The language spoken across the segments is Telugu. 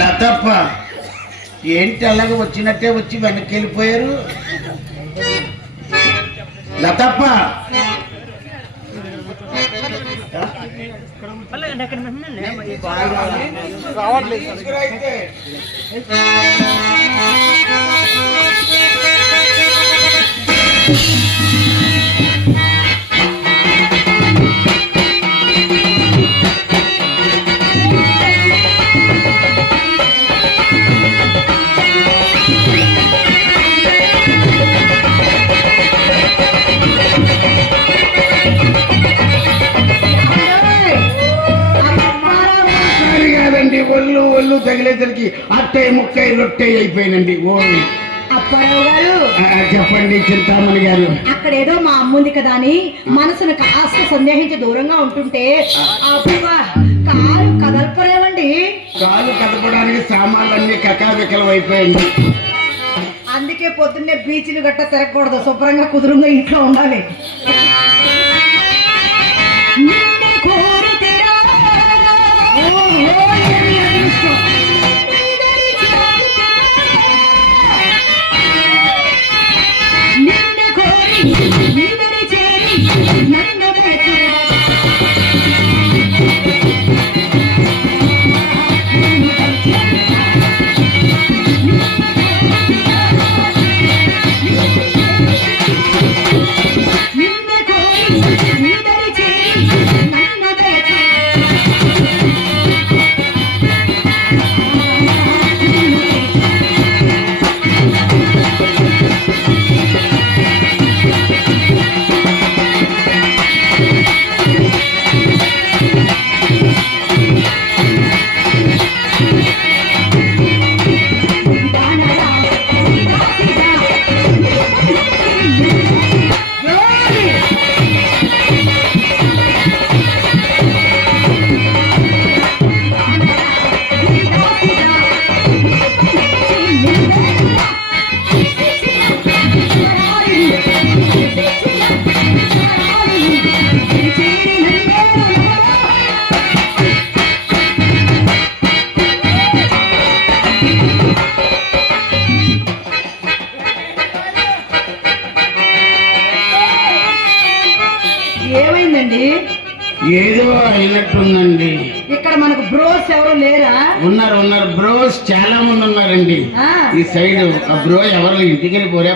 లతప్ప ఏంటి అలాగే వచ్చినట్టే వచ్చి వెనక్కి వెళ్ళిపోయారు? లతప్ప ఒళ్ళు తగిలేసరికి అట్టయ్య ముక్కై రొట్టె అయిపోయినండి. ఓయ్ అప్పారావు గారు చెప్పండి చింతామణి గారు. అక్కడ ఏదో మా అమ్ముంది కదా అని మనసును కాస్త సందేహించి దూరంగా ఉంటుంటే కాలు కదలపలేవండి. కాలు కదపడానికి సామాన్లన్నీ కకావికలం అయిపోయింది. అందుకే పొద్దున్నే బీచ్లు గట్ట తిరగకూడదు, శుభ్రంగా కుదురుగా ఇంట్లో ఉండాలి. ఏమైందండి? ఏదో అయినట్టుందండి. ఇక్కడ మనకు బ్రోస్ ఎవరు లేరా? ఉన్నారు బ్రోస్ చాలా మంది ఉన్నారండి. ఈ సైడ్ బ్రో ఎవరు ఇంటికి వెళ్ళిపోరా?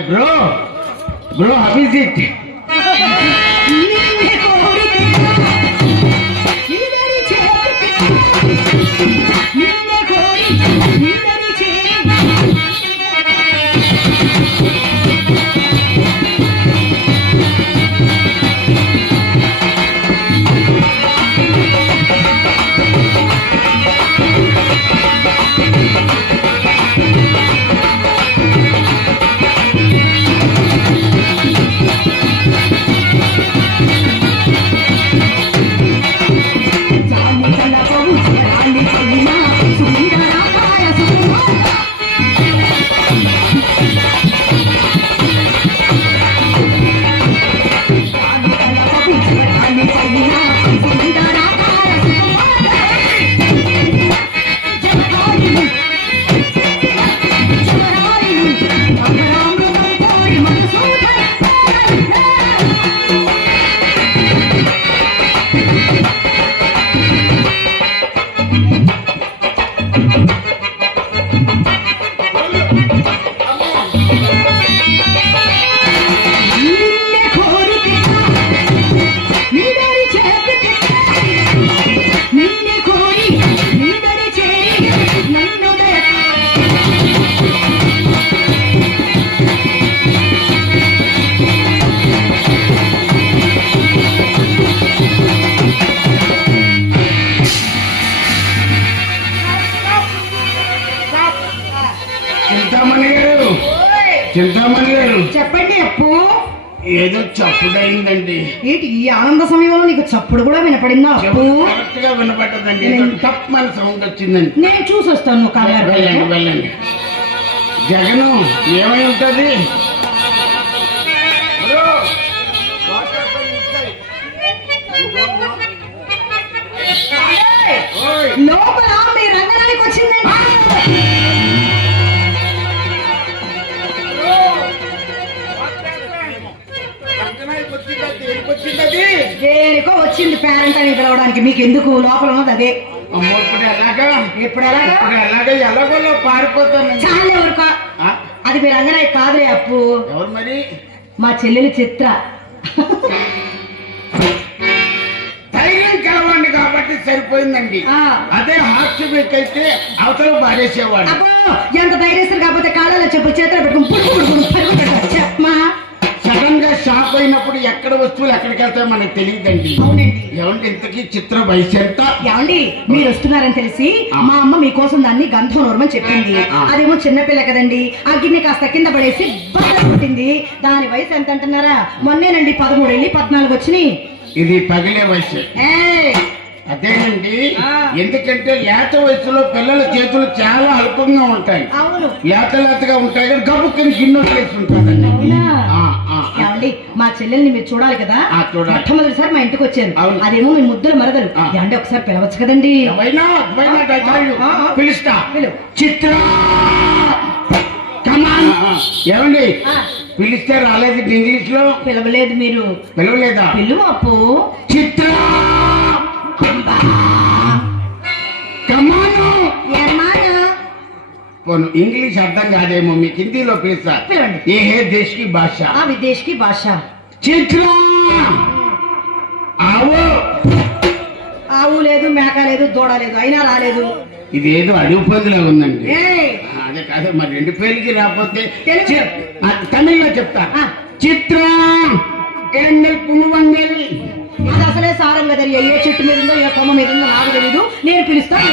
బ్రో అభిజిత్ చింతామణి గారు చెప్పండి. అప్పు ఏదో చప్పుడైందండి. ఏంటి ఈ ఆనంద సమయంలో నీకు చప్పుడు కూడా వినపడిందా? అప్పు కరెక్ట్ గా వినపడ్డదండి. తప్పు మన సౌండ్ వచ్చిందండి. నేను చూసి వస్తాను. వెళ్ళండి. జగను ఏమై ఉంటది? లోపల మీ రంగనానికి వచ్చిందండి. మనకి మీకు ఎందుకు లోపల ఉన్నది అదే. అమ్మో, ఇప్పుడు ఎలాగా ఇప్పుడు ఎలాగా ఎలాగో పారిపోతాను. చాలా ఊరుకో. అది మీరు అంగనే కాదులే అప్పు. ఎవరు మరి? మా చెల్లెలు చిత్ర. ధైర్యం కలవండి కాబట్టి సరిపోయిందండి. అదే హాస్టల్ అయితే అవతల పారేసేవాడు. అబ్బో, ఎంత ధైర్యస్తారు కాకపోతే కాళ్ళలో చెప్పు చేతులు పెట్టుకుని చెప్పమా. సడన్ గా షాప్ అయినప్పుడు ఎక్కడ వస్తువులు ఎక్కడికి వెళ్తాయో మనకు తెలియదండి. అవునండి. ఏమంటే ఇంతకీ చిత్ర వయసు ఎంత? ఏమండి, మీరు వస్తున్నారని తెలిసి మా అమ్మ మీకోసం దాన్ని గంధం నోరమని చెప్పింది. అదేమో చిన్నపిల్ల కదండి, ఆ గిన్నె కాస్త కింద పడేసి పుట్టింది. దాని వయసు ఎంత అంటున్నారా? మొన్నేనండి 13 వెళ్ళి 14 వచ్చినాయి. ఇది పగిలే వయసు. అదేనండి, ఎందుకంటే లేత వయసులో పిల్లల చేతులు చాలా అల్పంగా ఉంటాయి. అవును, లేతగా ఉంటాయి కానీ గబుక్కని గిన్నె వేసి ఉంటుందండి. ఏమండి, మా చెల్లెల్ని మీరు చూడాలి కదా. మొట్టమొదటిసారి మా ఇంటికి వచ్చారు. అదేమో మీ ముద్దుల మరదలు. ఏమంటే ఒకసారి పిలవచ్చు కదండి. పిలుస్తా. చిత్ర ఏమండి, పిలిస్తే రాలేదు ఇంగ్లీష్ లో? పిలవలేదు. మీరు పిలవలేదా? పిలువు అప్పు. చిత్ర ఇంగ్లీష్ అర్థం కాదేమో, మీకు హిందీలో పిలుస్తా. ఏ హే దేశ్ కి భాష? విదేశ్ కి భాష. చిత్ర ఆవు. ఆవు లేదు, మేక లేదు, దూడ లేదు, అయినా రాలేదు. ఇది ఏదో అడుగు పందులా ఉందండి. అదే కాదు మరి, 2 పేర్లకి రాకపోతే తమిళ్లో చెప్తా. చిత్ర ఎండల్ పువ్వంగల్. అది అసలే సారం కదా. ఏ చెట్టు మీద ఉందో ఏ కొమ్మ మీద ఉందో నాకు తెలీదు. నేను పిలుస్తాను.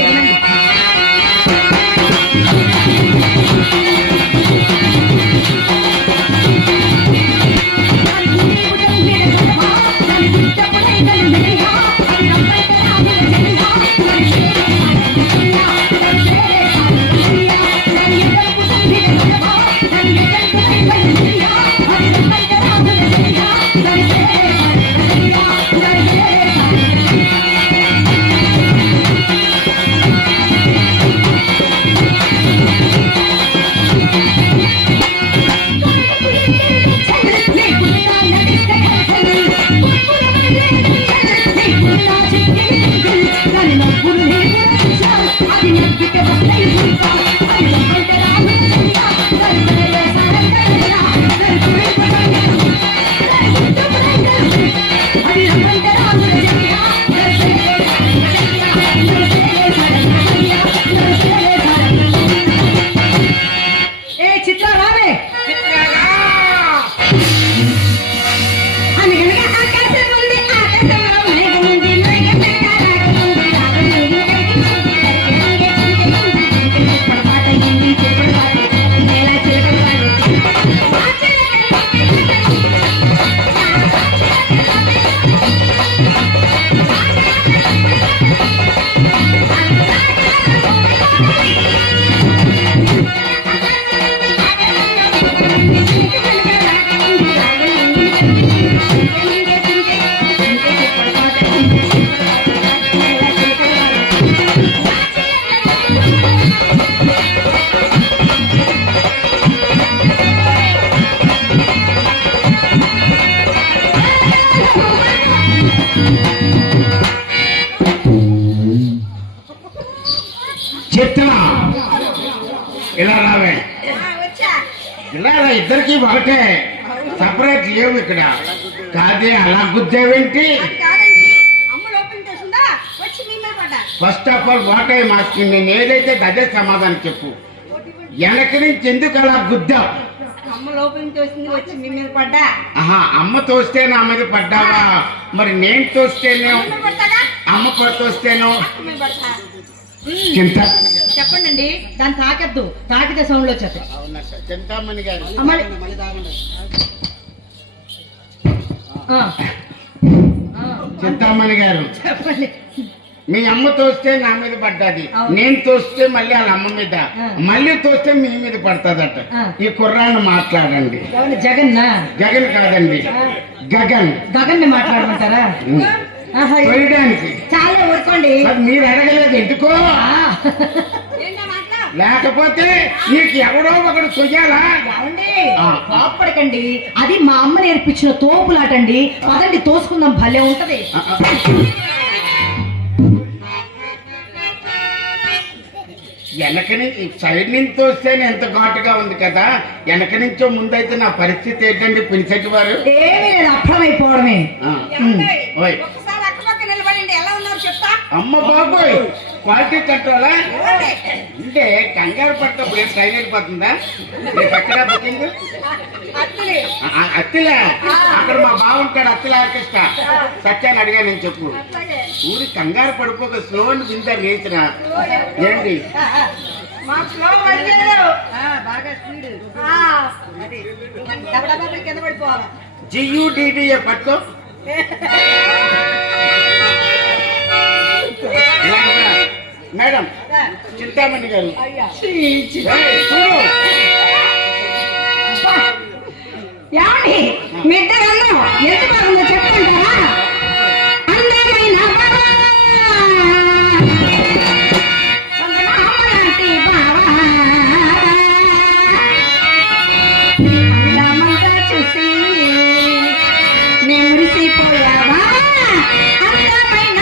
ఇలా రావే, ఇలా రా. ఇద్దరికి ఒకటే, సపరేట్ లేవు ఇక్కడ. కాదే అలా గుద్దేవేంటి? ఫస్ట్ ఆఫ్ ఆల్ వాటే మాస్కి, నేను ఏదైతే అదే సమాధానం చెప్పు. వెనక నుంచి ఎందుకు అలా గుద్దావు? అమ్మ తోస్తే నా మీద పడ్డావా? మరి నేను తోస్తేనే అమ్మ తోస్తేనో చింత. చెప్పండి, దాన్ని తాకద్దు. తాకితే సౌండ్ లో చెప్ప. చింతామణి గారు, చింతామణి గారు చెప్పండి. మీ అమ్మ తోస్తే నా మీద పడ్డది, నేను తోస్తే మళ్ళీ వాళ్ళ అమ్మ మీద, మళ్ళీ తోస్తే మీ మీద పడుతుందట. ఈ కుర్రాన్ని మాట్లాడండి. జగన్? జగన్ కాదండి, గగన్. గగన్ ని మాట్లాడమంటారా? పోయడానికి చాలా ఊరుకోండి. మీరు అడగలేదు ఎందుకో? లేకపోతే నీకు ఎవడో ఒకడు తొయ్యాలా? కోప్పడకండి, అది మా అమ్మ నేర్పించిన తోపులాటండి. పదండి తోసుకుందాం, భలే ఉంటది. వెనకని సైడ్ నుంచి వస్తేనే ఎంత ఘాటుగా ఉంది కదా, వెనక నుంచో ముందైతే నా పరిస్థితి ఏంటండి పిలిచెట్టి వారు? ఏమీ లేదు, అర్థమైపోవడమే. ఓయ్ అమ్మ బాబోయ్, క్వాలిటీ కంట్రోలా? అంటే కంగారు పట్టప్పుడు ఏం ట్రైన్ వెళ్ళిపోతుందా? రేపు ఎక్కడ బుకింగ్? అత్తిలే, అక్కడ మా బాగుంటాడు అత్తిలే ఆర్కెస్ట్రా. సత్యాన్ని అడిగా నేను చెప్పు. ఊరి కంగారు పడిపోక స్లో అని విందా నేర్చిన ఏంటి? జియుడిడిఏ పట్టుకో. మేడం చింతామణి గారు చూడు. ఏమండి మీ ఇద్దరు అందరూ ఎంత బాగుందో చెప్పుకుంటారా? అందమైన చూసి నేను మురిసిపోయావా? అందమైన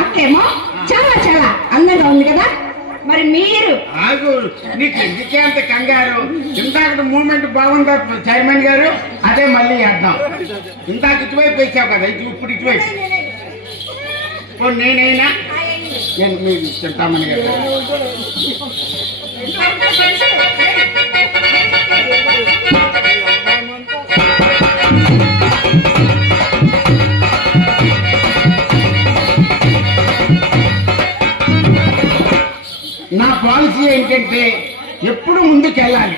అట్లేమో చాలా చాలా అందంగా ఉంది కదా. మరి మీరు ఆగు, నీకు ఎందుకే అంత కంగారు? ఇందాక మూమెంట్ బాగుందా చైర్మన్ గారు? అదే మళ్ళీ వేద్దాం. ఇందాక ఇటువైపు వేసావు కదా, ఇప్పుడు ఇటువైపు. నేనైనా నేను మీరు చింతామణి గారు నా పాలసీ ఏంటంటే ఎప్పుడు ముందుకు వెళ్ళాలి.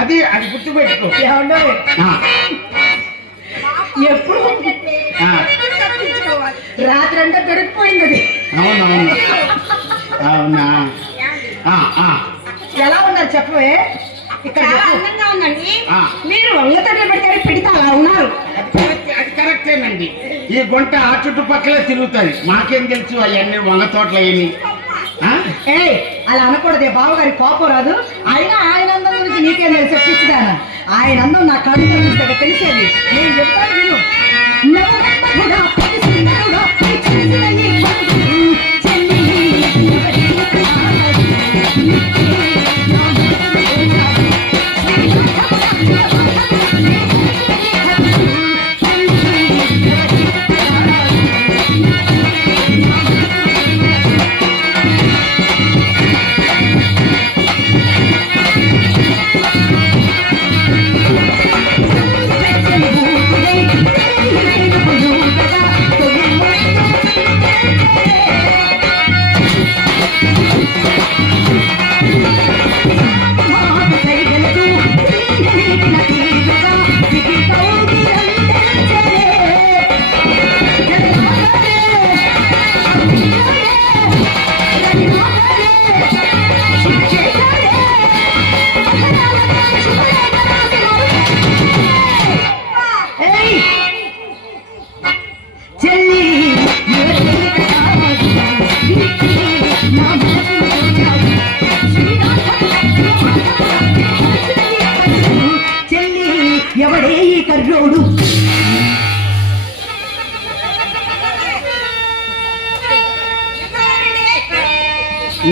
అది అది గుర్తుపెట్టుకో. ఎప్పుడు రాత్రి అంతా దొరికిపోయింది. అవునవును, అవునా? ఎలా ఉన్నారు చెప్పవే? ఇక్కడ అందంగా ఉందండి. మీరు వంగతోటి పెట్టారు, పిడితే అలా ఉన్నారు. అది కరెక్టేనండి. ఈ గుంట ఆ చుట్టుపక్కలే తిరుగుతుంది. మాకేం తెలుసు అవన్నీ వంగ తోటలు అయ్యి. అలా అనకూడదే, బావగారి కోపం రాదు. అయినా ఆయన అందం గురించి నీకేం తెలిసి చెప్పించుదానా? ఆయన అందం నా కడుపు గురించి తెలిసేది. నేను చెప్తాను విను. ఎవడే ఈ కర్రోడు?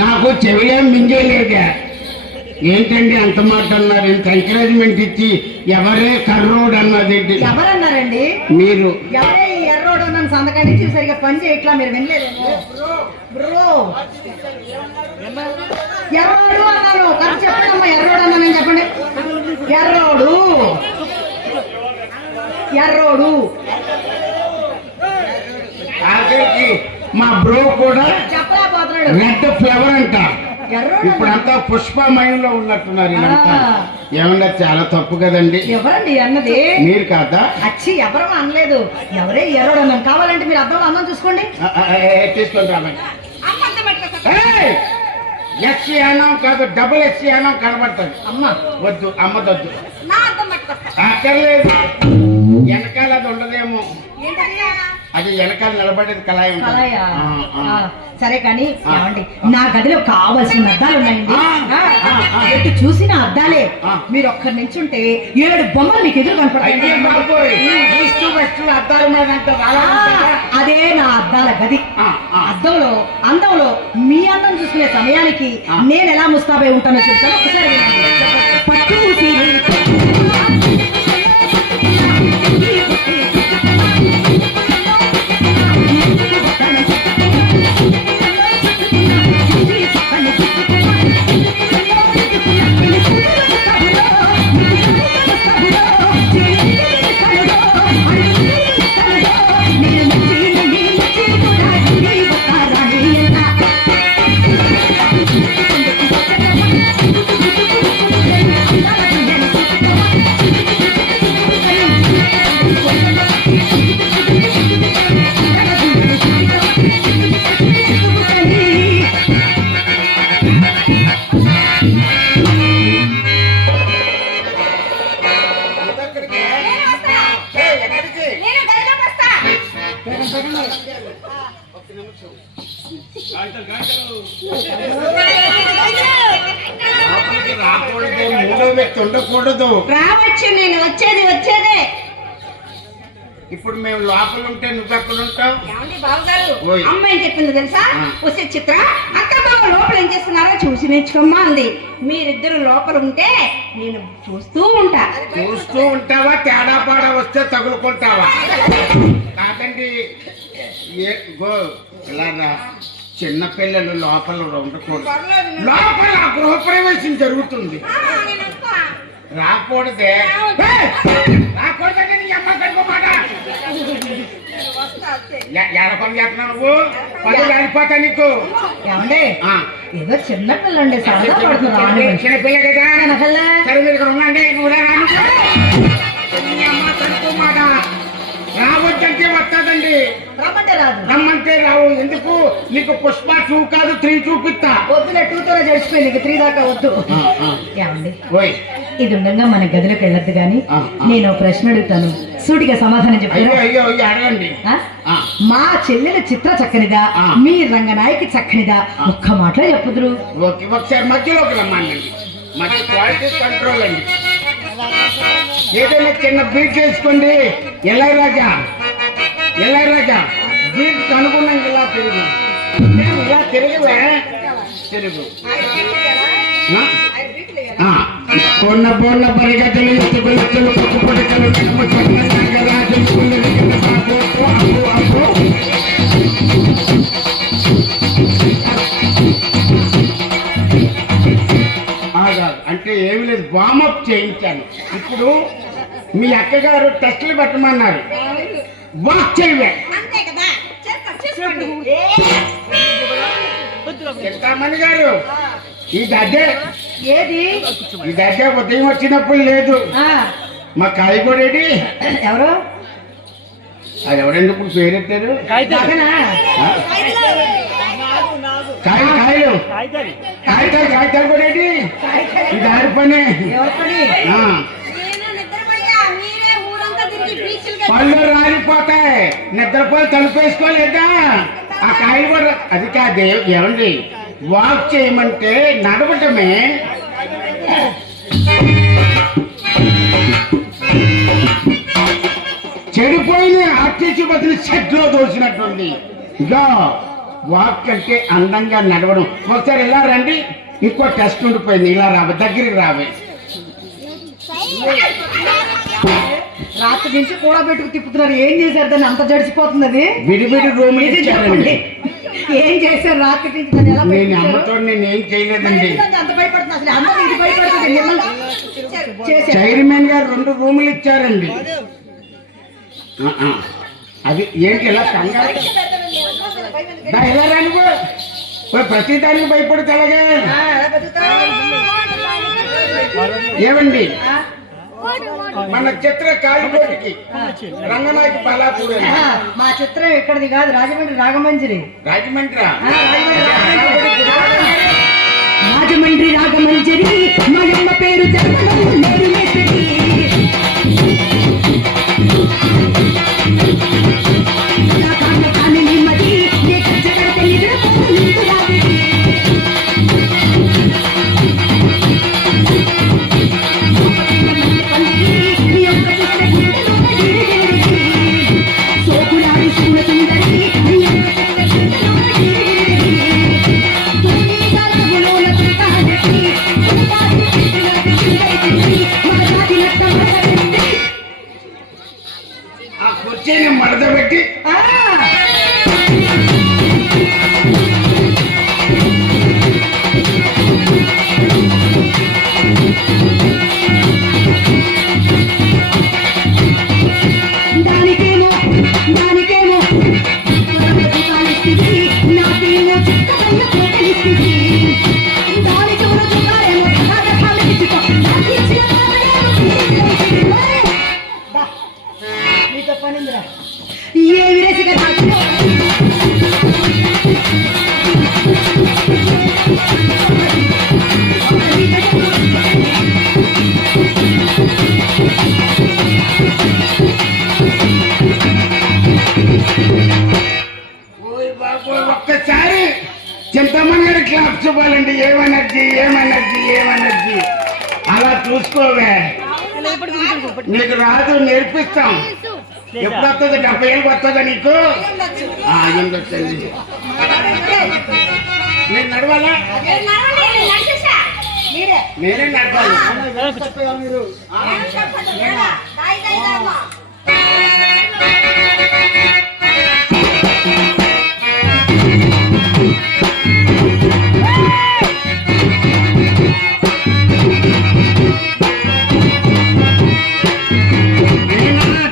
నాకు చెవిలేం మింగేలేదా? ఏంటండి అంత మాట అన్నారు? ఇంత ఎంకరేజ్మెంట్ ఇచ్చి ఎవరే కర్రోడు అన్నది ఎవరన్నారండి? మీరు. ఎవరే ఈ ఎర్రోడు అన్న సంతకాన్ని ఇచ్చి సరిగా పని చేయట్లా, మీరు వినలేదేమో. బ్రో ఎర్రోడు అన్నారు. కరెక్ట్ చెప్పండి. ఎర్రోడు అన్నానని చెప్పండి. ఎర్రోడు ఎర్రోడు. ఆఖరికి మా బ్రో కూడా చెప్పలేకపోతున్నాడు. రెడ్ ఫ్లవర్ అంట. ఎర్రోడు ఇప్పుడంతా పుష్పమయంలో ఉన్నట్టున్నారు వీళ్ళంతా. ఏమన్నా చాలా తప్పు కదండి. ఎవరండి అన్నది? మీరు కాదా? అచ్చి ఎవరు అనలేదు. ఎవరే ఎర్రోడు అన్నాం. కావాలంటే మీరు అర్థం అందం చూసుకోండి. తీసుకొని రామని ఎస్సీ అన్నం కాదు, డబుల్ ఎస్సీ అన్నం కనబడుతుంది. అమ్మ వద్దు, అమ్మదొద్దు, అక్కర్లేదు. వెనకాల అది ఉండదేమో, అది వెనకాల నిలబడేది కళాయి ఉంటుంది. కళాయా? సరే కానీ ఏమండి, నా గదిలో కావాల్సిన అద్దాలు ఉన్నాయండి. ఎటు చూసిన అద్దాలే. మీరు ఒక్కరి నుంచి ఉంటే 7 బొమ్మలు మీకు ఎదురు కనపడతాయి. అదే నా అద్దాల గది. అందంలో మీ అందం చూసుకునే సమయానికి నేను ఎలా ముస్తాబై ఉంటానో చెప్తాను. ఒకసారి వినండి. పట్టు ఉండకూడదు. రావచ్చు, నేను వచ్చేదే. ఇప్పుడు మేము లోపల ఉంటే నువ్వు ఎక్కడ ఉంటావు? అమ్మ ఏం చెప్పింది తెలుసా? వస్తే చిత్ర, అక్క బావ లోపల ఏం చేస్తున్నారో చూసి నేర్చుకోమ్మా అంది. మీరిద్దరు లోపల ఉంటే నేను చూస్తూ ఉంటావా? తేడా పాడా వస్తే తగులుకుంటావా? కాదండి, ఇలా చిన్నపిల్లలు లోపల ఉండకూడదు. లోపల గృహప్రవేశం జరుగుతుంది. రాకూడదే. రాకూడదంటే నీ అమ్మ కడుకోమాట. ఎడకొని చేస్తున్నావు నువ్వు? పనులు ఆడిపోతా నీకు. ఏమండి, ఏదో చిన్నపిల్లండి, చిన్నపిల్ల కదా. సరే మీరు ఇక్కడ ఉండండి. నువ్వు రాను. నీ అమ్మ కడుకోమాట. రావద్దంటే వస్తాదండి, రమ్మంటే రావు. ఎందుకు? నీకు పుష్ప 2 కాదు 3 చూపిస్తా. వద్దులే, 2తో జరిచిపోయింది, 3 దాకా వద్దు. ఏమండి, ఇది ఉండగా మన గదిలోకి వెళ్ళొద్దు గాని నేను ప్రశ్న అడుగుతాను, సూటిగా సమాధానం చెప్పాను. అడగండి. మా చెల్లెల చిత్ర చక్కనిదా, మీ రంగనాయకి చక్కనిదా? ఒక్క మాటలో చెప్పుదురు. ఒకసారి మధ్యలోకి రమ్మండి. మధ్య క్వాలిటీ కంట్రోల్ అండి. ఏదైనా చిన్న బీట్ చేసుకోండి. ఎల్లయ్యరాజా బీట్ కనుక్కున్నాం. ఇలా తిరుగు, ఇలా తిరుగువే, తిరుగు. పొన్న పొన్న పరిగెత్తలు ఎత్తుకొలు పప్పు పడకలు అంటే ఏమి లేదు, వార్మప్ చేయించాను. ఇప్పుడు మీ అక్కగారు టెస్టులు పెట్టమన్నారు. వాక్ చేయవే. చింతామణి గారు, ఈ దద్దే ఉదయం వచ్చినప్పుడు లేదు. మా కాయగూడేది ఎవరు? అది ఎవరండి ఇప్పుడు పేరెత్తారు? కాగితాలు కూడా ఇది ఆడి పని. పళ్ళు రాలిపోతాయి. నిద్రపోయి తలుపేసుకోలేదా? ఆ కాయలు కూడా అది కాదే. ఏమండి, వాక్ చేయమంటే నడవటమే. చెడిపోయిన ఆర్టీసీ బదులు చెట్లో దోసినట్టుంది. ఇదో వాక్ అంటే అందంగా నడవడం. ఒకసారి ఇలా రండి. ఇంకో టెస్ట్ ఉండిపోయింది. ఇలా రావే, దగ్గరికి రావే. రాత్రి నుంచి కూడా పెట్టుకు తిప్పుతున్నారు. ఏం చేశారు దాన్ని అంత జడిసిపోతుంది? అది విడివిడి రూమ్ చెప్పండి. ఏం చేశారు రాత్రి నుంచి? నేను అమ్మతో నేనేం చేయలేదండి. అంత భయపడుతుంది అసలు. అందరూ ఇది భయపడుతుంది. చైర్మన్ గారు 2 రూములు ఇచ్చారండి. అది ఏంటి ఇలా కంగారు? దా, ఎలా రా నువ్వు? ఓ, ప్రతి దానికి భయపడితే అలాగే ఏమండి మన చిత్ర కాలిపోటికి రంగనాయకి పలాపూర్ మా చిత్రం ఇక్కడిది కాదు, రాజమండ్రి రాగమంజరి. రాజమండ్రి రాజమండ్రి రాగమంజరి మయమ్మ పేరు ఆ కుర్చీని మడత పెట్టి దానికేమో నాకేమో నీతో పనిందిరా ఏ విరేసిగా ఒక్కసారి చింతమణి గారి క్లాస్ చూపాలండి. ఏమనర్జీ అలా చూసుకోవే, నీకు రాదు, నేర్పిస్తాం. ఎప్పుడు వస్తుంది? 70 ఏళ్ళకి వస్తుందా నీకు? ఎందుకండి నేను నడవాలా? నేనే నడవాలి. మీరు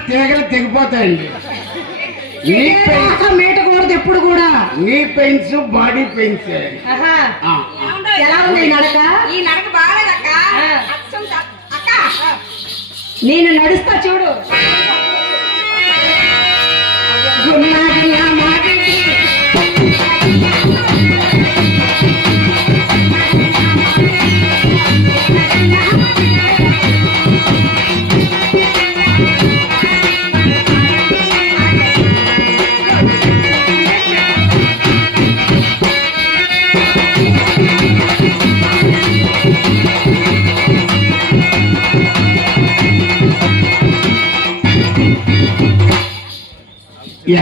తీగలు తెగిపోతాయండి. మేటకూడదు ఎప్పుడు కూడా. నీ పెయిన్స్ బాడీ పెయిన్స్. ఎలా ఉంది నడక? ఈ నడక బాగాలేదక్క. అక్క నేను నడుస్తా చూడు.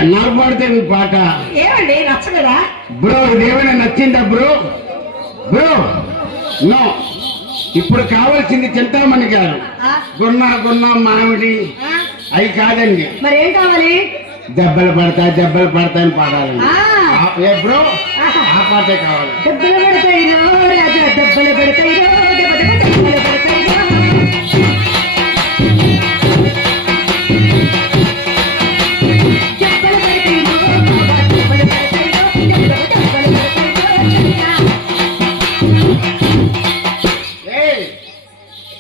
ఎన్నాళ్ళు పాడుతుంది ఈ పాట? ఏమండి నచ్చలేదా బ్రో? ఇదేమైనా నచ్చిందా బ్రో? నో. ఇప్పుడు కావాల్సింది చింతామణి గారు గున్న మామిడి అవి కాదండి. మరి ఏం కావాలి? దెబ్బలు పడతా అని పాడాలండి. ఏ బ్రో? ఆ పాటే కావాలి. దెబ్బలు పడతాయి రాజా, దెబ్బలు పడతాయి దెబ్బలు పడతాయి.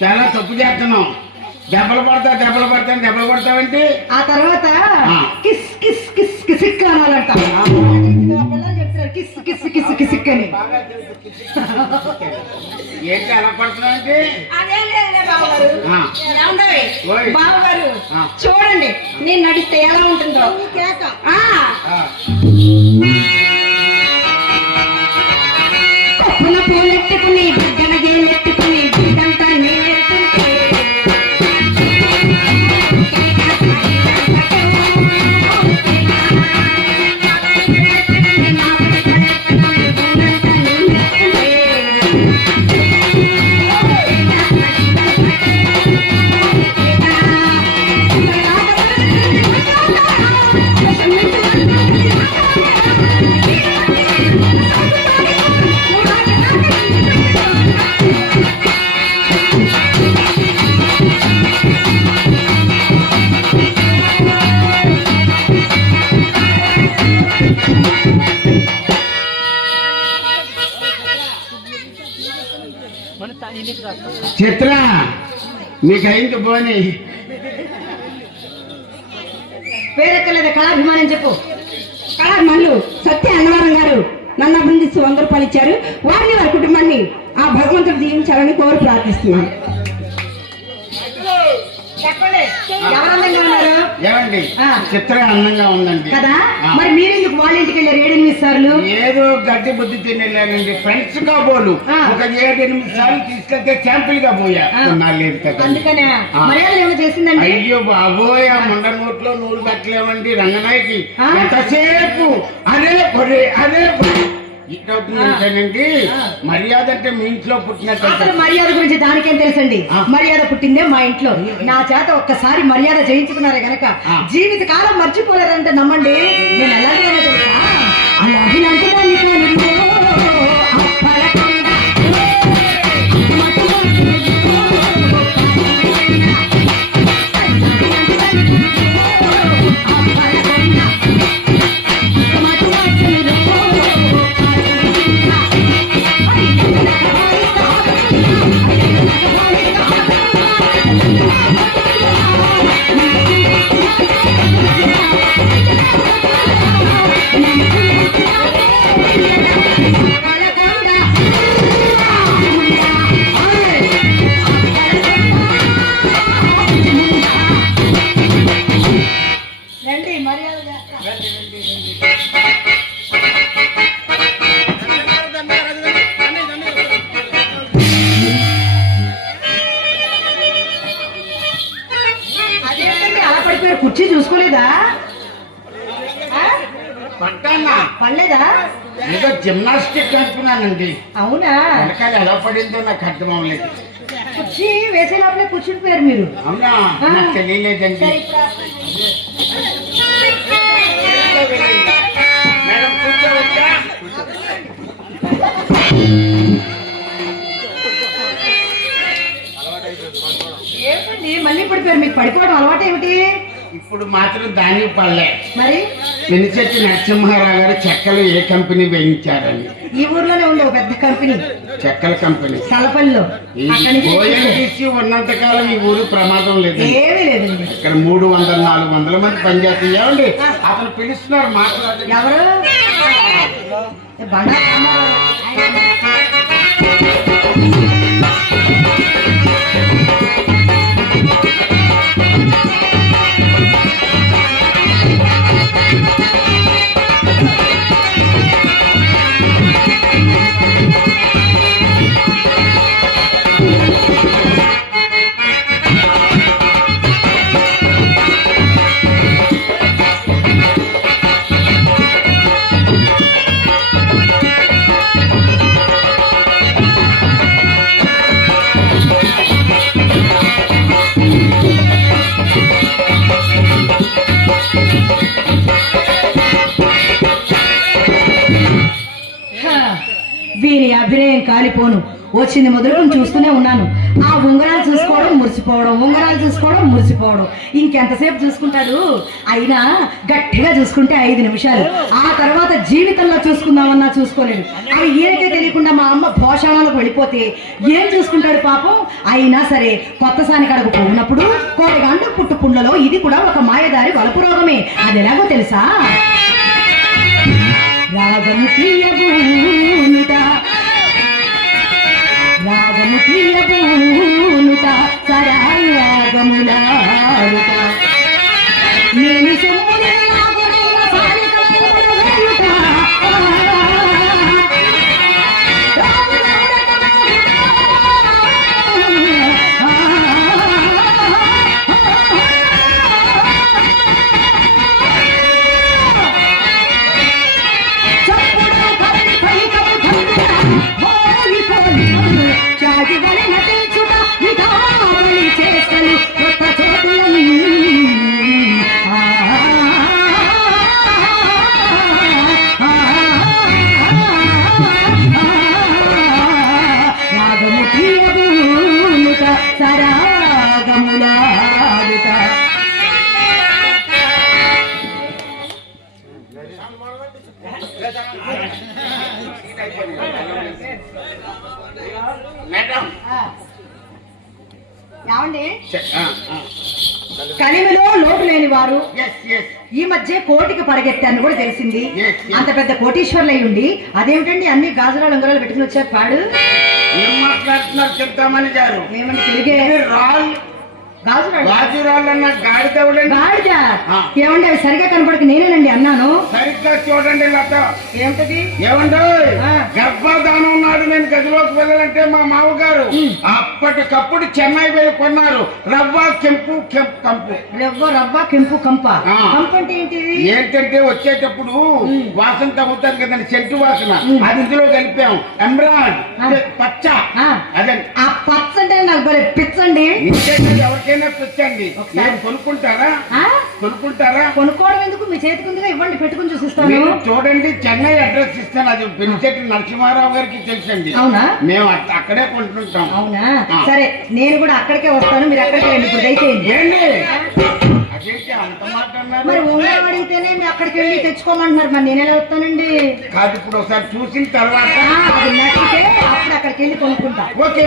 చాలా తప్పు చేస్తున్నాం. దెబ్బలు పడతావంటే ఆ తర్వాత kiss kiss kiss Kissik అనాలంట. Kiss kiss kiss Kissik అని. ఏంటి అలా పడుతున్నావంటే? అదేం లేదులే బావగారు. ఏమంటావే? ఓయ్. బావగారు చూడండి నేను నడిస్తే ఎలా ఉంటుందో. కొప్పున పూలెట్టుకుని బిడ్డన గేలెట్టుకుని బిడ్డంతా నేర్చుకుంటే చిత్ర నీకైంది పోని. పేరెక్కలేదా కళాభిమానం చెప్పు. కళాభిమానులు సత్య అన్నవరం గారు నన్ను అభినందిస్తూ 100 రూపాయలు ఇచ్చారు. వారిని వారి కుటుంబాన్ని ఆ భగవంతుడు దీవించాలని కోరి ప్రార్థిస్తున్నాను. చెప్పండి ఎవరు అందంగా ఉన్నారు? ఏమండి ఆ. చిత్ర అందంగా ఉందండి కదా ఆ. మరి మీరెందుకు వాళ్ళ ఇంటికి వెళ్ళారు 7-8 సార్లు? ఏదో గడ్డి బుద్ధి తినేలేనండి. ఫ్రెండ్స్ గా పోలు ఆ. ఒక 7-8 సార్లు తీసుకెళ్తే శాంపిల్ గా పోయా ఆ. లేదు కదా. అందుకనే ఆ. మర్యాదలు ఏమో చేసిందండి. అయ్యో బాబోయ్, ఆ ముండ నోట్లో నూరు పెట్టలేమండి రంగనాయకి. ఆ. ఎంతసేపు అదే పొడి అదే పొడి ఇటవుతుందంటేనండి. ఆ. మర్యాద అంటే మీ ఇంట్లో పుట్టినట్టు. అసలు మర్యాద గురించి దానికేం తెలుసండి. ఆ. మర్యాద పుట్టిందే మా ఇంట్లో. నా చేత ఒక్కసారి మర్యాద చేయించుకున్నారే గనక ఆ. జీవిత కాలం మర్చిపోలేరంటే నమ్మండి. నేను ఎలాగైనా తెలుసా అలా అభిలాంటి దాన్ని కానుందో, అప్పలకొండ, రండి మర్యాద చేస్తా. అదేంటండి అలా పడిపోయారు? కుర్చీ చూసుకోలేదా? ఆ? పట్టానా పడలేదా? ఏదో జిమ్నాస్టిక్ అనుకున్నానండి. అవునా? వెనకాల ఎలా పడిందో నాకు అర్థం అవ్వలేదు. కుర్చీ వేసే లోపలే కూర్చుండిపోయారు మీరు. అవునా? ఆ. నాకు తెలియలేదండి. సరే, ఇప్పుడు మేడం కూర్చోవచ్చా? ఏంటండి మళ్ళీ పడిపోయారు? మీకు పడిపోవడం అలవాటు ఏమిటి? ఇప్పుడు మాత్రం దానికి పడలే. మరి పెనిచెట్టి నరసింహారావు గారు చెక్కలు ఏ కంపెనీ వేయించారని. ఈ ఊర్లోనే ఉంది ఒక పెద్ద కంపెనీ, చెక్కల కంపెనీ. సలపల్లిలో. ఈ అక్కడి నుంచి ఓఎన్టీసీ ఉన్నంత కాలం ఈ ఊరు ప్రమాదం లేదు. ఏమీ లేదండి. ఇక్కడ 300-400 మంది పనిచేస్తారు. ఏమండి అతను పిలుస్తున్నారు, మాట్లాడండి. ఎవరు? బండా రామారావు. వీని అభినయం కాలిపోను. వచ్చింది మొదలుకొని చూస్తూనే ఉన్నాను. ఆ ఉంగరాలు చూసుకోవడం మురిసిపోవడం, ఉంగరాలు చూసుకోవడం మురిసిపోవడం. ఇంకెంతసేపు చూసుకుంటాడు? అయినా గట్టిగా చూసుకుంటే 5 నిమిషాలు. ఆ తర్వాత జీవితంలో చూసుకుందామన్నా చూసుకోలేడు. అవి ఈయనకే తెలియకుండా మా అమ్మ భోషాణాలకు వెళ్ళిపోతే ఏం చూసుకుంటాడు పాపం. అయినా సరే కొత్త సాని కడకు పోయినప్పుడు కోడిగాండు పుట్టు పుండ్లలో ఇది కూడా ఒక మాయదారి వలపు రోగమే. అది ఎలాగో తెలుసా? రాగము తీయబూనుట, రాగము తీయబూనుట, సరాగములాడుట, నేను సొమ్మునే నాగునైన సారికలైనట, మేడం ఏమండి కలిమిలో లోటు లేని వారు ఈ మధ్య కోటికి పరిగెత్తాను కూడా తెలిసింది. అంత పెద్ద కోటీశ్వర్లు అయి ఉండి అదేమిటండి అన్ని గాజురాలు ఉంగరాలు పెట్టుకుని వచ్చారు పాడు. ఏం మాట్లాడుతున్నారు చింతామణి గారు? ఏమండి తిరిగే రాళ్ళు గాజురాళ్ళన్న గాడిద గాడిద ఏమండి అవి సరిగా కనపడక నేనేనండి అన్నాను. సరిగ్గా చూడండి లత. ఏమిటది? ఏమండి గర్భధానం నాడు నేను గదిలోకి వెళ్ళాలంటే మా మామగారు అప్పటికప్పుడు చెన్నై వెళ్ళి కొన్నారు రవ్వ కెంపు కంపు. రవ్వ కెంపు కంప. కంపు అంటే ఏంటిది? ఏంటంటే వచ్చేటప్పుడు వాసన తగ్గుతారు కదండి, చెట్టు వాసన. అది ఇందులో కలిపాం. ఎమ్రాన్ పచ్చ. అదే ఆ పచ్చ అంటే నాకు భలే పిచ్చండి. ఎవరికైనా పిచ్చండి. కొనుక్కుంటారా? కొనుక్కోవడం ఎందుకు? మీ చేతికి ఉందిగా, ఇవ్వండి పెట్టుకుని చూసిస్తాను. చూడండి చెన్నై అడ్రస్ ఇస్తాను. అది పెంచెట్టి నరసింహారావు గారికి తెలుసండి. అవునా? మేము అక్కడే కొంటుంటాం. అవునా? సరే నేను కూడా అక్కడికే వస్తాను, మీరు అక్కడికే రండి. ఇప్పుడు దయచేయండి. అదేంటి అంత మాట అన్నారు? మరి ఉంగరం అడిగితేనే మీరు అక్కడికి వెళ్ళి తెచ్చుకోమంటున్నారు, మరి నేను ఎలా వస్తానండి? కాదు, ఇప్పుడు ఒకసారి చూసిన తర్వాత అది నచ్చితే అప్పుడు అక్కడికి వెళ్ళి కొనుక్కుంటా. ఓకే.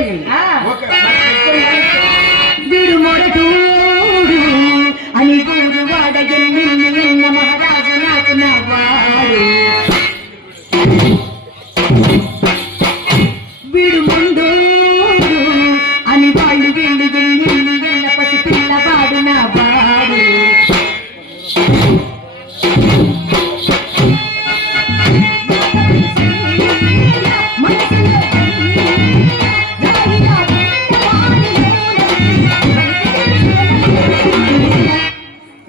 వీడు మొరటూడు అని గూడు వాడగెన్ని మహారాజు నాకు నవ్వాడు. వీడు ముందు అని వాళ్ళు వెళ్ళి వెళ్ళి పసి పిల్లవాడు నవ్వాడు.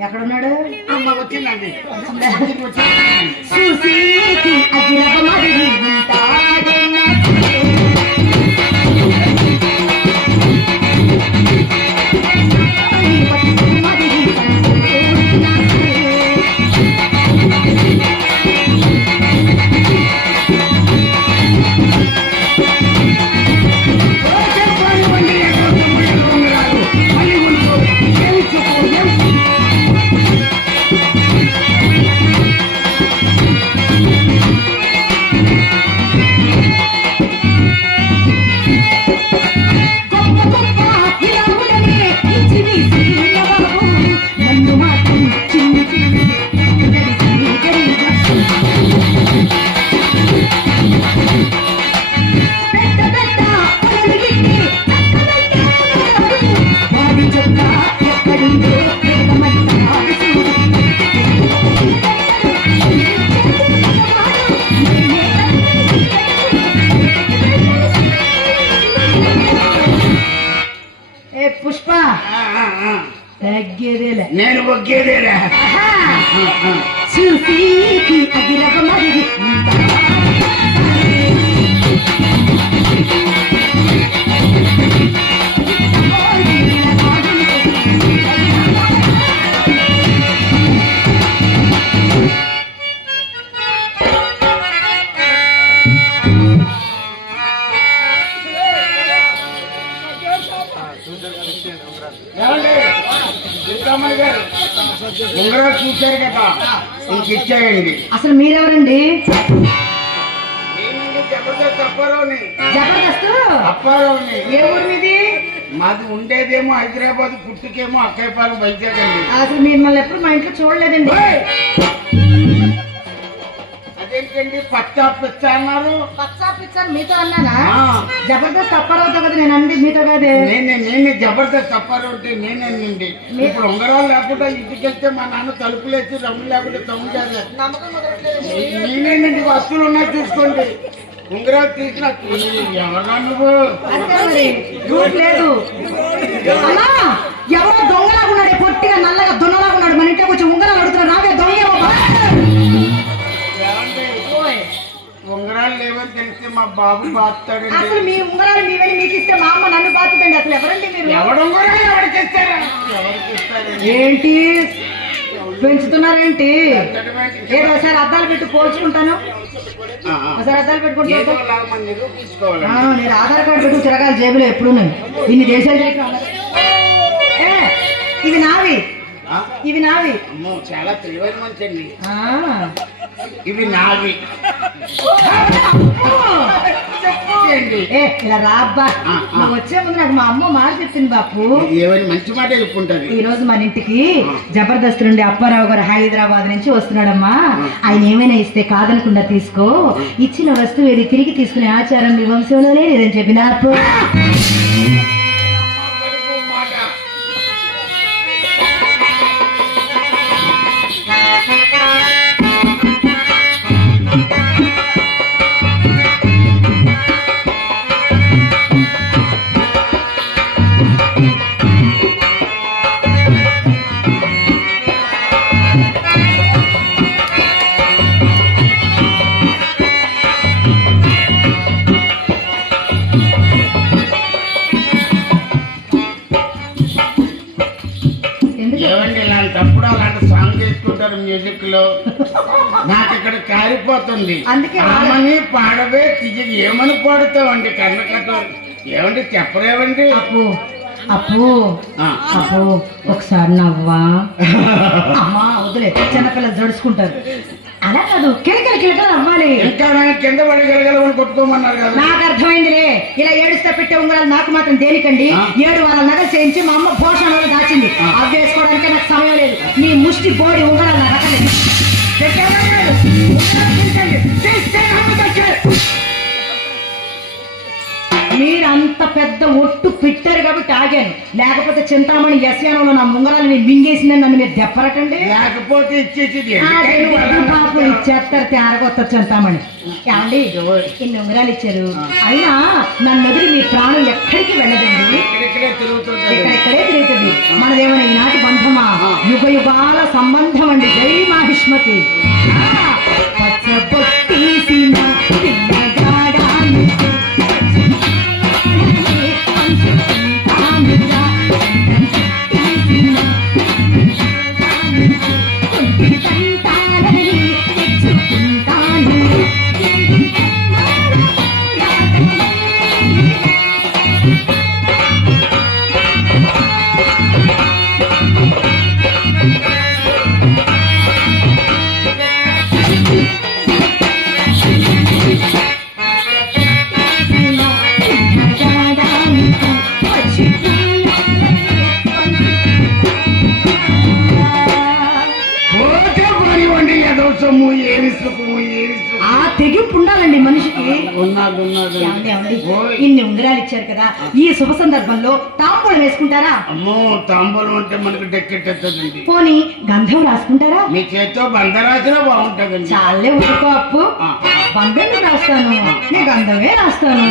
ఎక్కడున్నాడు? అమ్మ వచ్చిందండి. చూసేకి అగిరవమడి ఉంటాడన్న పుష్ప తగ్గేదేలే, నేను ఒగ్గేదేలే. చూసి అగిరవమడి ఉంగరాలు చూశారు కదా, ఇంక ఇచ్చేయండి. అసలు మీరెవరండి? జబర్దస్త్ అప్పారావుని. జబర్దస్త్ అప్పారావుని. ఏ ఊరు మీది? మాది ఉండేదేమో హైదరాబాద్, పుట్టుకేమో అక్కయ్యపాలెం వైజాగ్ అండి. అసలు మీరు మళ్ళీ ఎప్పుడు మా ఇంట్లో చూడలేదండి. అదేంటండి పచ్చా పిచ్చ అన్నారు? పచ్చా పిచ్చ మీతో అన్నానా? జబర్దస్త్ అప్పారావుతో కదా నేను అండి, మీతో కాదే. నేనే జబర్దస్త్ అప్పారావు అంటే నేనేనండి. ఇప్పుడు ఉంగరాలు లేకుండా ఇంటికి వెళ్తే మా నాన్న తలుపులేసి రంగులు లేకుండా తమ్ము చేశారు. నేనేనండి, వస్తువులు ఉన్నాయి చూసుకోండి. ఉంగరాలు తీసిన ఎవరా నువ్వు? లేదు అలా ఎవరో దొంగలాగున్నాడు, పొట్టిగా నల్లగా దొన్నలాగున్నాడు. మన ఇంట్లోకి వచ్చి ఉంగరాలు అడుగుతున్నాడు. నాకే దొంగ ఉంగరాలు లేవని తెలిస్తే మా బాబు బాగుతాడండి. అసలు మీ ఉంగరాలు మీవని మీకు ఇస్తే మా అమ్మ నన్ను బాగుతుందండి. అసలు ఎవరండి మీరు? ఎవడు ఉంగరాలు ఎవరికి ఇస్తారా? ఎవరికి ఇస్తారండి? ఏంటి పెంచుతున్నారేంటి? ఏదో ఒకసారి అద్దాలు పెట్టి పోల్చుకుంటాను. ఒకసారి అద్దాలు పెట్టుకుంటాను. నేను ఆధార్ కార్డు పెట్టుకుని తిరగాలి జేబులో ఎప్పుడు. ఇన్ని దేశాలు ఇవి నావి, ఇవి నావి. చాలా తెలివైన మంచి అండి. ఇవి నావి. చెప్పండి. ఏ ఇలా రాబ్బా నువ్వు వచ్చే ముందు నాకు మా అమ్మ మాట చెప్పింది బాపు. ఏమని మంచి మాట చెప్పుకుంటది. ఈ రోజు మన ఇంటికి జబర్దస్త్ నుండి అప్పారావు గారు హైదరాబాద్ నుంచి వస్తున్నాడమ్మా. ఆయన ఏమైనా ఇస్తే కాదనకుండా తీసుకో, ఇచ్చిన వస్తువు ఏది తిరిగి తీసుకునే ఆచారం మీ వంశంలోనే లేదని చెప్పిన ఏమండి ఇలాంటప్పుడు అలాంటి సాంగ్ చేసుకుంటారు మ్యూజిక్ లో. నాకు ఇక్కడ కారిపోతుంది. అమ్మని పాడవే తిరిగి ఏమని పాడుతావండి కర్ణకట్ట? ఏమండి చెప్పరేవండి? అప్పు అప్పు అప్పు ఒకసారి నవ్వా. అమ్మా వదిలే, చిన్నపిల్లలు జడుచుకుంటారు. అలా కాదు, కిలకలు కిలకలు అవ్వాలి. ఇంకా కింద పడి గెలగలని కొట్టుకోమన్నారు కదా. నాకు అర్థమైందిలే. ఇలా ఏడుస్తా పెట్టే ఉంగరాలు నాకు మాత్రం దేనికండి? 7 వారాల నగలు చేయించి మా అమ్మ పోషణలో దాచింది. అవి వేసుకోవడానికి నాకు సమయం లేదు. మీ ముష్టి బోడి ఉంగరాలు నాకు అక్కర్లేదు. మీరు అంత పెద్ద ఒట్టు పెట్టారు కాబట్టి ఆగాను. లేకపోతే చింతామణి యశ్యానంలో నా ముంగరాలు నేను మింగేసిందని నన్ను మీరు దెప్పరటండి. లేకపోతే ఇచ్చేసేది పాపం ఇచ్చేస్తారు తేరగొత్త చింతామణి. ఏమండి ఇన్ని ఉంగరాలు ఇచ్చారు, అయినా నన్ను వదిలి మీ ప్రాణం ఎక్కడికి వెళ్ళదండి. ఇక్కడెక్కడే తిరుగుతుంది. మనదేమైనా ఈనాటి బంధమా? యుగ యుగాల సంబంధం అండి. జై మాహిష్మతి. పచ్చబొట్టేసిన పిల్లగాడాన్ని ఆ తెగింపు ఉండాలండి మనిషికి. ఇన్ని ఉంగరాలు ఇచ్చారు కదా, ఈ శుభ సందర్భంలో తాంబూలం వేసుకుంటారా? అమ్మో, తాంబూలం అంటే మనకు డెక్కెట్టేస్తుందండి. పోనీ గంధం రాసుకుంటారా? మీ చేతితో బంధ రాసినా బాగుంటుందండి. చాలే ఊరుకో అప్పు. బంధం రాస్తాను, నీ గంధమే రాస్తాను.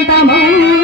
వసంతము